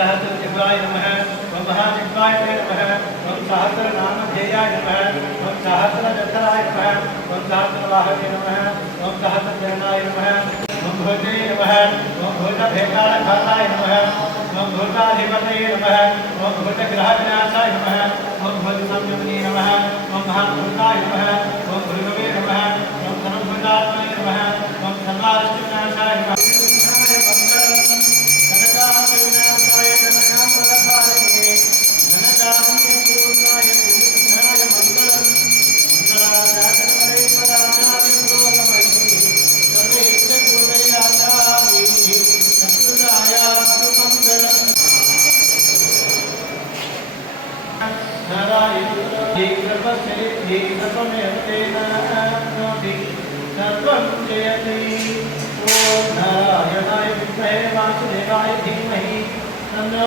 सहस्रशिवाय नमः ओम महाशिवाय नमः ओम सहस्रनामधेयाय नमः ओम सहस्रजठराय नमः ओम सहस्रवाहवे नमः ओम सहस्रजनाय नमः ओम भूते नमः ओम भूतभेतालघाताय नमः ओम भूताधिपतये नमः ओम भूतग्रहविनाशाय नमः ओम भूतसंयमने नमः ओम महाभूताय नमः ओम भृगवे नमः ओम सर्वभूतात्मने नमः ओम सर्वारिष्टविनाशाय नमः सर्वं जयति ओम नारायणाय विद्महे वासुदेवाय धीमहि तन्नो